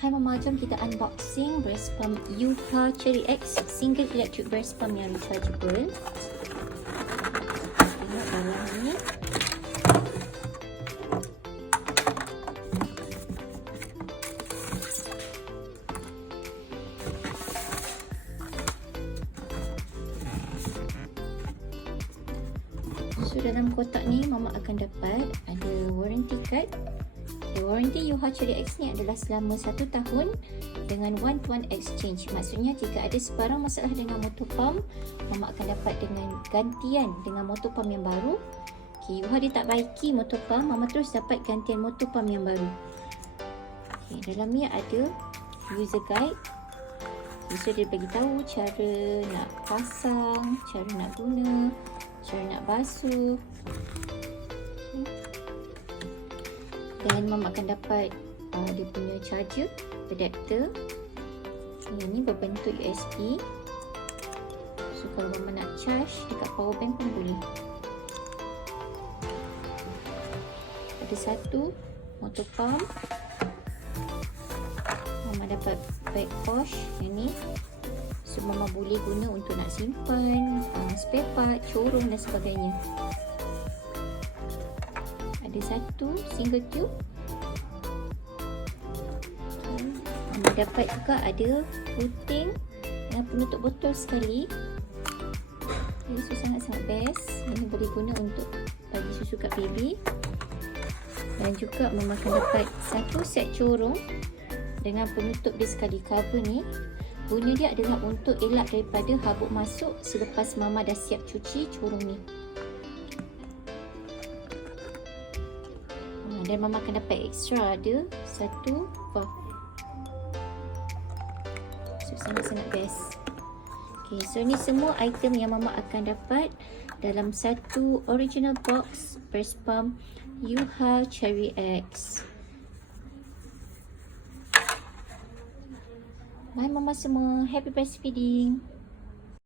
Hai Mama, jom kita unboxing breast pump Youha Cherry X single electric breast pump yang rechargeable. Tengok dalam ni. So dalam kotak ni Mama akan dapat ada warranty card. Warranty Youha Cherry X ni adalah selama 1 tahun dengan 1-to-1 exchange. Maksudnya jika ada sebarang masalah dengan motor pump, Mama akan dapat dengan gantian dengan motor pump yang baru. Okay, Youha dia tak baiki motor pump, Mama terus dapat gantian motor pump yang baru. Okay, dalam ni ada user guide. So dia bagi tahu cara nak pasang, cara nak guna, cara nak basuh. Dan Mama akan dapat dia punya charger adapter. Yang ni berbentuk USB. So kalau Mama nak charge dekat power bank pun boleh. Ada satu motor pump. Mama dapat bag pouch yang ni. So Mama boleh guna untuk nak simpan spare part, corong dan sebagainya. Ada satu single tube. Mama dapat juga ada puting dengan penutup botol sekali. Ini sangat-sangat best. Ini boleh guna untuk bagi susu kat baby. Dan juga Mama akan dapat satu set corong dengan penutup dia sekali. Cover ni guna dia adalah untuk elak daripada habuk masuk selepas Mama dah siap cuci corong ni. Dan Mama akan dapat extra ada satu valve. So sangat-sangat best. Okay, so ni semua item yang Mama akan dapat dalam satu original box breast pump Youha Cherry X. Bye Mama semua, happy breastfeeding.